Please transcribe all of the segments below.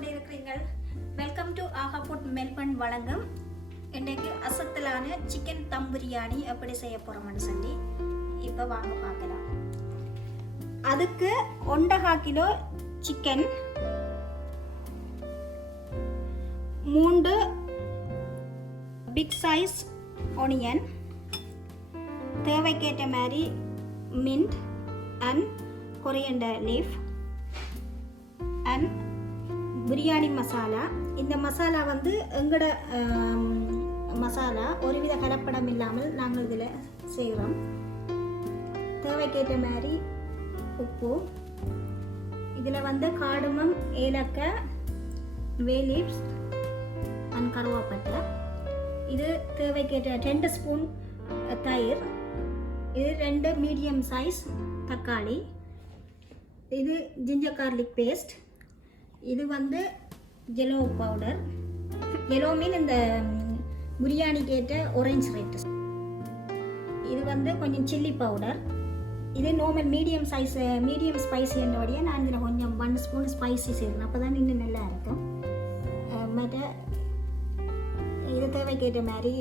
எப்படி இருக்கிறீங்க? Welcome to Aaha food Melbourne வழங்கும் இன்றைக்கு அசத்தலான சிக்கன் தம் பிரியாணி எப்படி செய்ய போகிறோம்னு சொல்லி இப்போ வாங்க பார்க்கலாம். அதுக்கு 1.5 kilo chicken, 3 big size onion, தேவைக்கேற்ற மாதிரி mint and coriander leaf and biryani masala. இந்த மசாலா வந்து எங்களோட மசாலா ஒருவித கலப்படம் இல்லாமல் நாங்கள் இதில் செய்கிறோம். தேவைக்கேற்ற மாதிரி உப்பு, இதில் வந்து காடுமம், ஏலக்காய், வே லீவ்ஸ் அண்ட் கருவேப்பட்டை. இது தேவைக்கேற்ற 2 ஸ்பூன் தயிர், இது 2 மீடியம் சைஸ் தக்காளி, இது ஜிஞ்சர் கார்லிக் பேஸ்ட், இது வந்து ஜெலோ பவுடர். ஜெலோ மீன் இந்த பிரியாணிக்கு ஏற்ற ஆரஞ்சு ரெட். இது வந்து கொஞ்சம் சில்லி பவுடர். இது normal medium size medium spicy என்னோடைய நான் இதில் கொஞ்சம் 1 ஸ்பூன் ஸ்பைசி சேர்க்கணும், அப்போ தான் இன்னும் நல்லா இருக்கும். மற்ற இது தேவைக்கேற்ற மாதிரி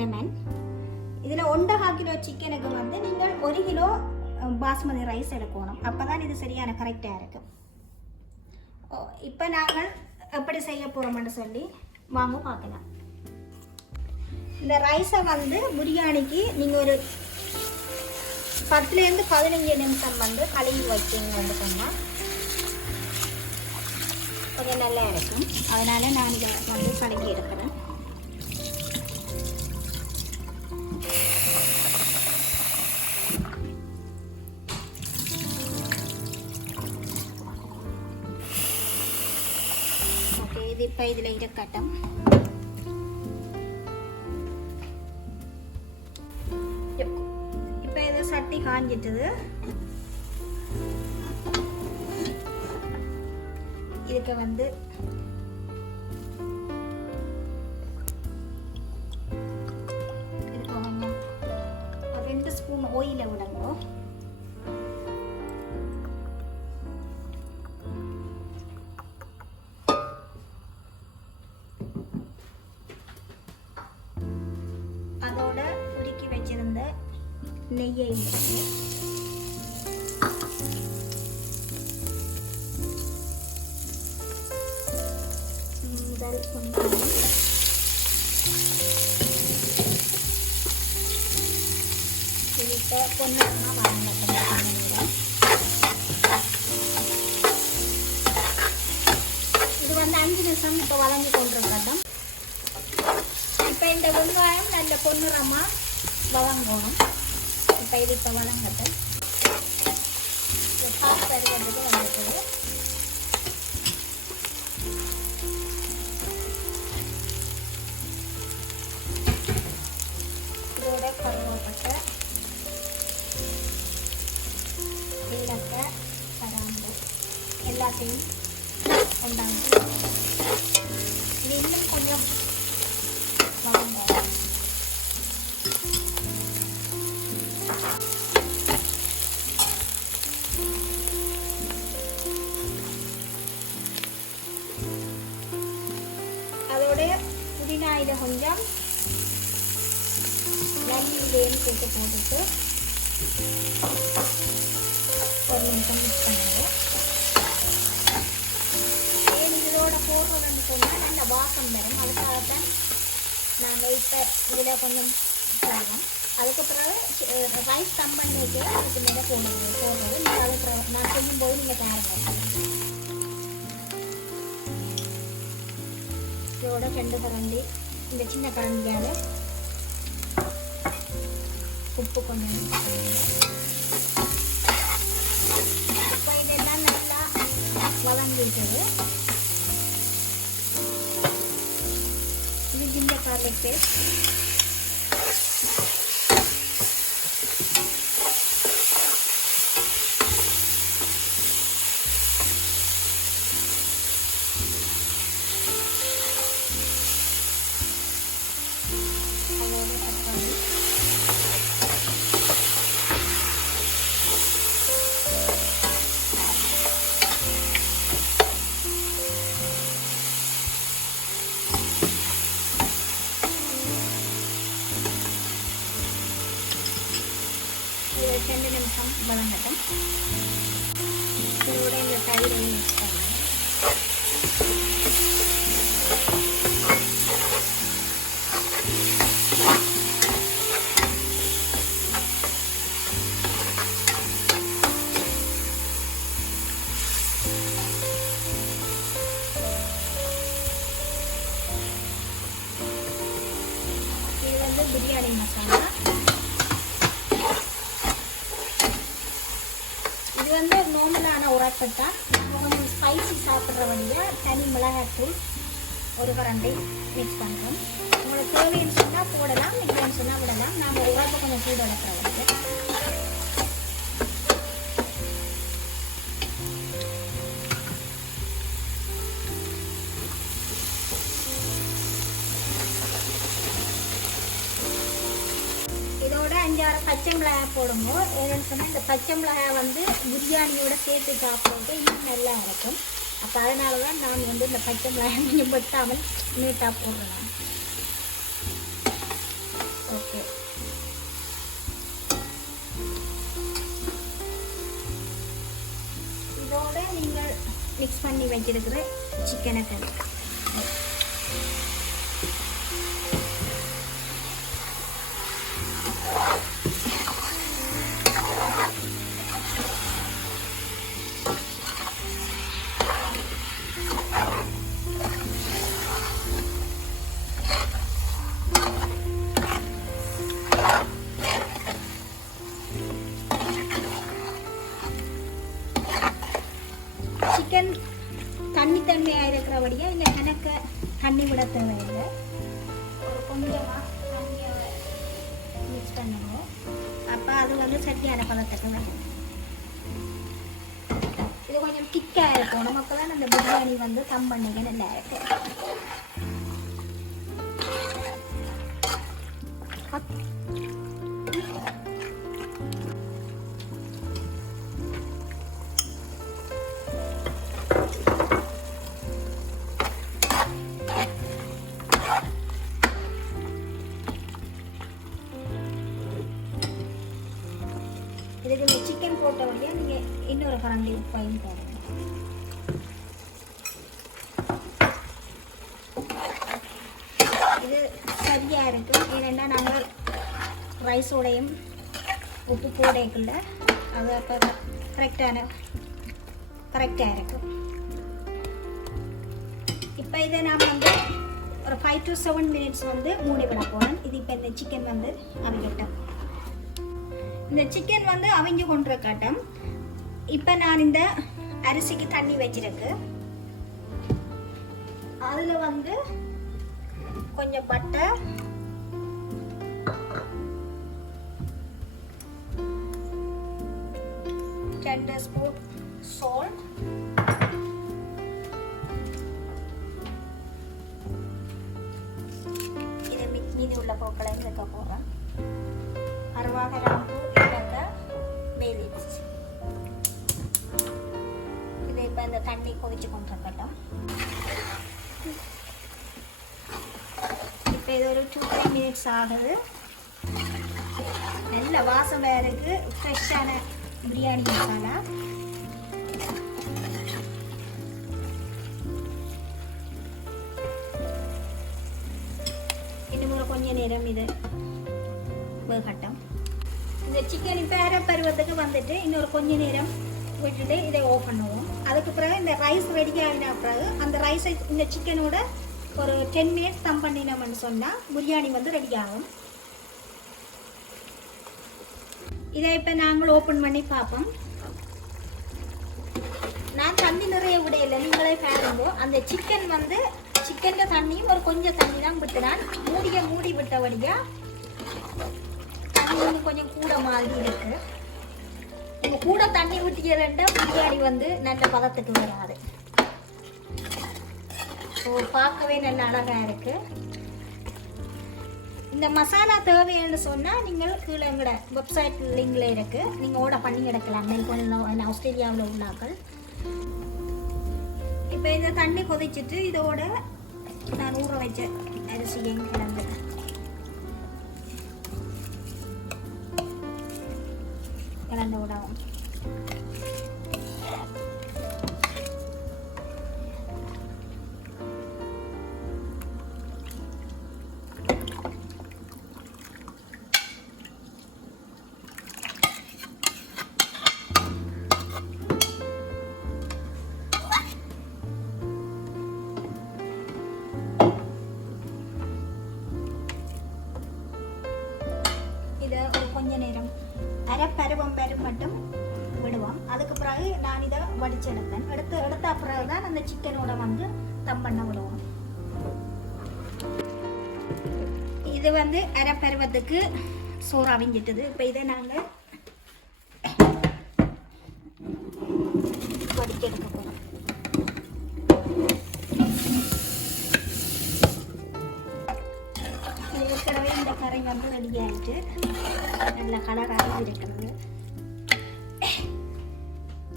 லெமன். இதில் 1.5 கிலோ சிக்கனுக்கு வந்து நீங்கள் 1 கிலோ பாஸ்மதி ரைஸ் எடுக்கணும், அப்போ தான் இது சரியான கரெக்டாக இருக்கும். இப்போ நாங்கள் எப்படி செய்ய போகிறோம்னு சொல்லி வாங்க பார்க்கலாம். இந்த ரைஸை வந்து பிரியாணிக்கு நீங்கள் ஒரு 10லேருந்து 15 நிமிஷம் வந்து கழுவி வச்சிங்கன்னு சொன்னால் கொஞ்சம் நல்லா இருக்கும். அதனால் நான் இதை வந்து கழுவி எடுக்கிறேன். இது இப்போ இதில் இருக்கட்டும். இப்போ இது சட்டி காஞ்சிட்டுது. இதுக்கு வந்து இதுக்கு கொஞ்சம் 2 ஸ்பூன் ஆயிலை விடுங்க. அதோட உருக்கி வச்சிருந்த நெய்யை முதல் கொஞ்சம் இப்போ பொன்னமாக வாங்கினேன். இது வந்து 5 நிமிஷம் இப்போ வளர்ந்து கொண்டிருக்கட்டும். இப்போ இந்த வெங்காயம் நல்ல பொன்னிறமாக வதங்கணும். இப்போ இது இப்போ வதங்கட்டும். பருவத்துக்கு வந்துட்டு இதோட கருவேப்பட்டை, ஏலக்காய், கராம்பு எல்லாத்தையும் கொண்டாந்து இது இன்னும் கொஞ்சம் அதோட புதினா இதை கொஞ்சம் நல்லிலேயும் போட்டு போட்டுட்டு ஒரு நிமிஷம் மிக்ஸ் பண்ணுங்க. ஏன் இதோட போடுறதுன்னு சொன்னால் நல்ல வாசம் வரும், அதுக்காகத்தான் நாங்கள் இப்போ இதில் கொஞ்சம் போடுறோம். அதுக்கு பிறகு ரைஸ் தம் பண்ணி வைக்க அதுக்கு மேலே போடுறது நீங்கள் அதுக்கு நான் செய்யும்போது நீங்கள் தயார் பண்ணலாம். இதோட 2 கரண்டி இந்த சின்ன கரண்டியால் உப்பு கொஞ்சம். இப்போ இதெல்லாம் நல்லா வதங்கிட்டது. இது ஜிஞ்சர் கார்லிக் பேஸ்ட், கொஞ்சம் வதங்கட்டும். இதோட இந்த தயிரையும் மிக்ஸ் பண்ணணும். இது வந்து பிரியாணி மசாலா. இது வந்து நார்மலான உரைப்பட்டால் கொஞ்சம் ஸ்பைசி சாப்பிட்ற வழியாக தனி மிளகாய்த்தூள் ஒரு கரண்டி மிக்ஸ் பண்ணுறோம். உங்களுக்கு தேவைன்னு சொன்னால் போடலாம், இல்லைன்னு சொன்னால் விடலாம். நாங்கள் உரைப்பை கொஞ்சம் சூடு வளர்க்குற வழியாக இதோட 5-6 பச்சை மிளகாய் போடுங்க. ஏன்னு சொன்னால் இந்த பச்சை மிளகாய் வந்து பிரியாணியோட சேர்த்து சாப்பிட்றது இன்னும் நல்லா இருக்கும். அப்போ அதனால தான் நான் வந்து இந்த பச்சை மிளகாய் கொஞ்சம் வெட்டாமல் நீட்டாக போடுறேன். ஓகே, இதோட நீங்கள் மிக்ஸ் பண்ணி வச்சிருக்கிற சிக்கனை சிக்கன் தண்ணியாக இருக்கிறபடியாக இல்லை எனக்கு தண்ணி விட தேவையில்லை. ஒரு கொஞ்சமாக தண்ணியை மிக்ஸ் பண்ணுவோம். அப்போ அது வந்து சட்டியான பதத்துக்கு வரும். இது கொஞ்சம் திக்காக இருக்கும். நமக்கு தான் அந்த பிரியாணி வந்து தம் பண்ணிக்க நல்லா இருக்கும். இதுக்கு இந்த சிக்கன் போட்ட வழியாக நீங்கள் இன்னொரு கரண்டி உப்பையும் போடணும். இது சரியாக இருக்கும். ஏன்னா நாங்கள் ரைஸோடையும் உப்பு போடைக்குள்ள அது அப்போ கரெக்டாக இருக்கும். இப்போ இதை நாம் வந்து ஒரு 5 to 7 minutes வந்து மூடி விட போகிறோம். இது இப்போ இந்த சிக்கன் வந்து அவிக்கட்டும். இந்த சிக்கன் வந்து அவிஞ்சு கொண்டிருக்கட்டும். இப்போ நான் இந்த அரிசிக்கு தண்ணி வச்சிருக்கு. அதில் வந்து கொஞ்சம் பட்டை, ரெண்டு ஸ்பூன் சால்ட், இதை மீதி உள்ள பொருட்களையும் சேர்க்க போகிறேன். அருவாகராம்பு, இலங்காய், மேலிச்சு. இதை இப்போ இந்த தண்ணி கொதிச்சு கொண்டிருக்கட்டும். இப்போ இது ஒரு 2-3 minutes ஆகுது. நல்ல வாசம் வேறுக்கு ஃப்ரெஷ்ஷான பிரியாணி மசாலா. இன்னும் கொஞ்ச நேரம் இது வேகட்டும். இந்த சிக்கன் இப்போ அரை பருவத்துக்கு வந்துட்டு இன்னொரு கொஞ்ச நேரம் விட்டுட்டு இதை ஓஃப் பண்ணுவோம். அதுக்கு பிறகு இந்த ரைஸ் ரெடி ஆகின பிறகு அந்த ரைஸை இந்த சிக்கனோட ஒரு 10 minutes தம் பண்ணினோம்னு சொன்னால் பிரியாணி வந்து ரெடி ஆகும். இதை இப்போ நாங்கள் ஓப்பன் பண்ணி பார்ப்போம். நான் தண்ணி நிறைய விடையில்லை, நீங்களே பாருங்க. அந்த சிக்கன் வந்து சிக்கன் தண்ணியும் ஒரு கொஞ்சம் தண்ணி தான் விட்டுனான். மூடி விட்டபடியாக தண்ணி கொஞ்சம் கூட மாதிரி இருக்கு. நீங்கள் கூட தண்ணி விட்டியலண்டா பிரியாணி வந்து நல்ல பதத்துக்கு வராது. ஸோ பார்க்கவே நல்ல அழகாக இருக்கு. இந்த மசாலா தேவைன்னு சொன்னால் நீங்கள் கீழே எங்களோட வெப்சைட் லிங்கில் இருக்குது, நீங்கள் ஆர்டர் பண்ணி எடுக்கலாம். மெல்போர்னில் ஆஸ்திரேலியாவில் உள்ளாக்கள். இப்போ இந்த தண்ணி கொதிச்சுட்டு இதோட நான் ஊற வச்ச அரிசியையும் கலந்து விட கொஞ்ச நேரம் அரை பருவம் மட்டும் விடுவோம். அதுக்கு பிறகு நான் இதை வடிச்செடுப்பேன். எடுத்த பிறகு தான் அந்த சிக்கனோட வந்து தம் பண்ண விடுவோம். இது வந்து அரை பருவத்துக்கு சோறு அவிஞ்சிட்டது. இப்போ இதை நாங்கள் வடிச்செடுக்க போகிறோம். ஏற்கனவே இந்த கறி வந்து ரெடி ஆகிட்டு நல்ல கலராக இருக்கிறது.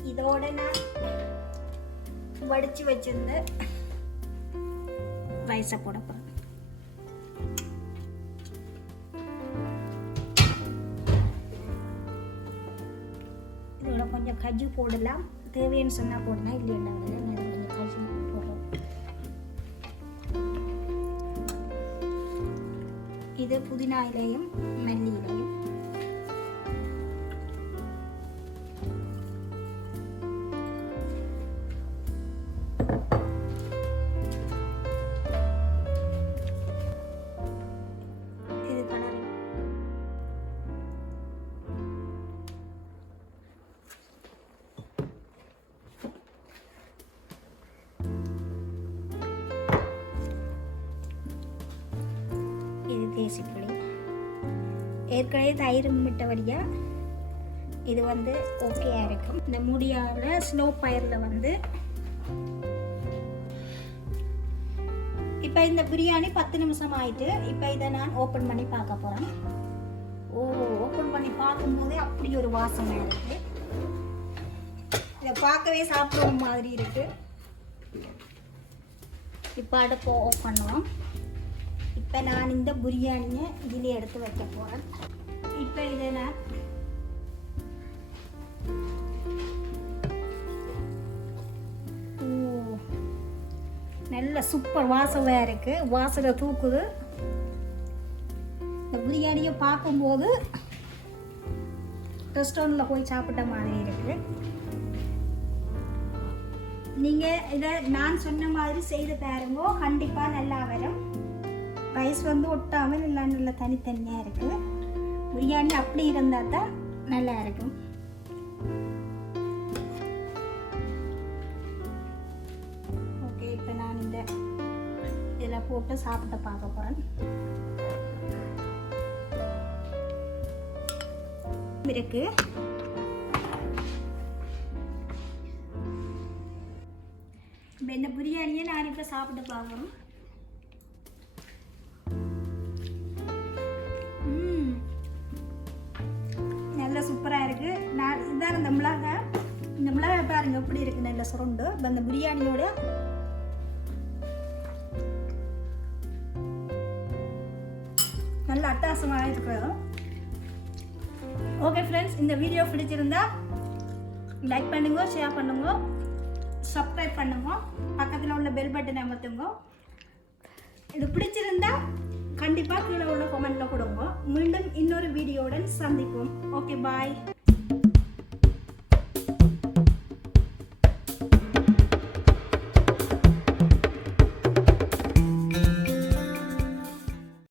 இதோட நான் வடிச்சு வச்சிருந்த ரைஸை போட போகிறேன். இதோட கொஞ்சம் கஜு போடலாம், தேவைன்னு சொன்னால் போடலாம், இல்லைன்னா கொஞ்சம் கஜு போடுறோம். இது புதினா இலையும் மல்லி இலையும். தேசிப்புளி ஏற்கனவே தயிர் மிட்டபடியாக இது வந்து ஓகேயாக இருக்கும். இந்த முடியாவில் ஸ்லோ ஃபயரில் வந்து இப்போ இந்த பிரியாணி 10 நிமிஷம் ஆயிட்டு. இப்போ இதை நான் ஓப்பன் பண்ணி பார்க்க போகிறேன். ஓப்பன் பண்ணி பார்க்கும்போதே அப்படி ஒரு வாசனை இருக்குது. இதை பார்க்கவே சாப்பிட்ற மாதிரி இருக்குது. இப்போ அடுப்பு ஆஃப் பண்ணுவோம். இப்போ நான் இந்த பிரியாணியை இதில் எடுத்து வைக்க போகிறேன். இப்போ இதை நான் நல்ல சூப்பர் வாசனையாக இருக்குது. வாசனை தூக்குது. இந்த பிரியாணியை பார்க்கும்போது ரெஸ்டாரண்ட்டில் போய் சாப்பிட்ட மாதிரி இருக்குது. நீங்கள் இதை நான் சொன்ன மாதிரி செய்து பாருங்க, கண்டிப்பாக நல்லா வரும். ரைஸ் வந்து ஒட்டாமல் எல்லாம் நல்லா தனித்தனியாக இருக்குது. பிரியாணி அப்படி இருந்தால் தான் நல்லா இருக்கும். ஓகே, இப்போ நான் இந்த இதில் போட்டு சாப்பிட்டு பார்க்க போகிறேன். இருக்கு இந்த பிரியாணியை நான் இப்போ சாப்பிட்டு பார்க்குறோம். சூப்பராக இருக்குது. நான் இதான் இந்த மிளகாய் பாருங்க எப்படி இருக்குது, நல்ல சுருண்டு. இப்போ இந்த பிரியாணியோட நல்ல அட்டகாசமாக இருக்கிறது. ஓகே ஃப்ரெண்ட்ஸ், இந்த வீடியோ பிடிச்சிருந்தா லைக் பண்ணுங்க, ஷேர் பண்ணுங்க, சப்ஸ்கிரைப் பண்ணுங்க, பக்கத்தில் உள்ள பெல் பட்டன் அமர்த்துங்க. இது பிடிச்சிருந்தா கண்டிப்பாக கீழே உள்ள கமெண்ட்டில் கொடுங்க. மீண்டும் இன்னொரு வீடியோவுடன் சந்திப்போம். ஓகே, பாய்.